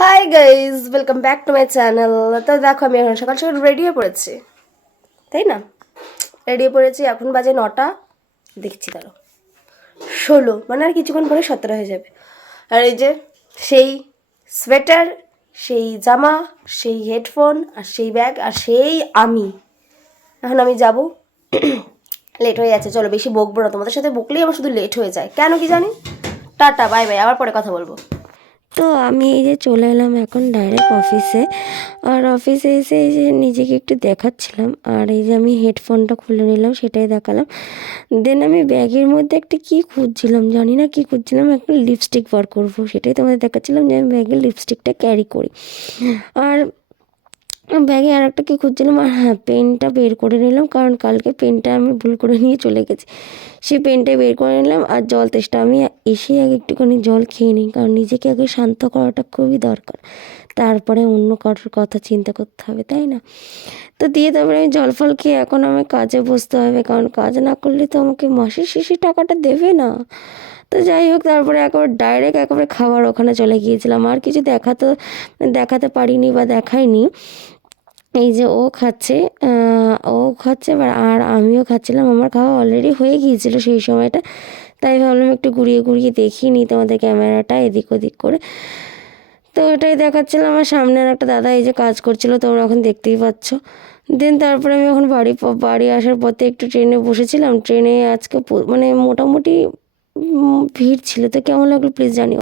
Hi guys, welcome back to my channel. তো দেখো আমি এখন সকাল সকাল রেডি হয়ে পড়েছি, তাই না? রেডি হয়ে পড়েছি, এখন বাজে 9টা, দেখছি তারও 16, মানে আর কিছুক্ষণ পরে 17 হয়ে যাবে। আর এই যে সেই সোয়েটার, সেই জামা, সেই হেডফোন, আর সেই ব্যাগ, আর সেই আমি এখন আমি যাব। লেট হয়ে যাচ্ছে, চলো বেশি বকবো না, তোমাদের সাথে বকলেই আমার শুধু লেট হয়ে যায়, কেন কি জানি। টাটা, বাই বাই, আবার পরে কথা বলবো। তো আমি এই যে চলে এলাম এখন ডাইরেক্ট অফিসে। আর অফিসে এসে এই যে নিজেকে একটু দেখাচ্ছিলাম, আর এই যে আমি হেডফোনটা খুলে নিলাম, সেটাই দেখালাম। দেন আমি ব্যাগের মধ্যে একটা কী খুঁজছিলাম, জানি না কী খুঁজছিলাম, একটা লিপস্টিক বার করবো, সেটাই তোমাদের দেখাচ্ছিলাম যে আমি ব্যাগে লিপস্টিকটা ক্যারি করি। আর ব্যাগে আর একটা কী খুঁজছিলাম, আর হ্যাঁ, পেনটা বের করে নিলাম, কারণ কালকে পেনটা আমি ভুল করে নিয়ে চলে গেছি। সেই পেনটাই বের করে নিলাম, আর জল তেষ্টা, আমি এসে আগে একটুখানি জল খেয়ে নিই, কারণ নিজেকে আগে শান্ত করাটা খুবই দরকার, তারপরে অন্য কারোর কথা চিন্তা করতে হবে, তাই না? তো দিয়ে তারপরে আমি জল ফল খেয়ে এখন আমি কাজে বসতে হবে, কারণ কাজ না করলে তো আমাকে মাসের শেষে টাকাটা দেবে না। তো যাই হোক, তারপরে একবার ডাইরেক্ট একেবারে খাবার ওখানে চলে গিয়েছিলাম, আর কিছু দেখাতে পারিনি বা দেখাইনি। এই যে ও খাচ্ছে আর আমিও খাচ্ছিলাম, আমার খাওয়া অলরেডি হয়ে গিয়েছিল সেই সময়টা, তাই ভাবলাম একটু ঘুরিয়ে ঘুরিয়ে দেখিয়ে নিই তোমাদের ক্যামেরাটা এদিক ওদিক করে। তো এটাই দেখাচ্ছিলাম, আমার সামনে আর একটা দাদা এই যে কাজ করছিল, তোমরা এখন দেখতেই পাচ্ছ। দেন তারপরে আমি এখন বাড়ি আসার পথে একটু ট্রেনে বসেছিলাম। ট্রেনে আজকে মানে মোটামুটি ভিড় ছিল, তো কেমন লাগলো প্লিজ জানিও।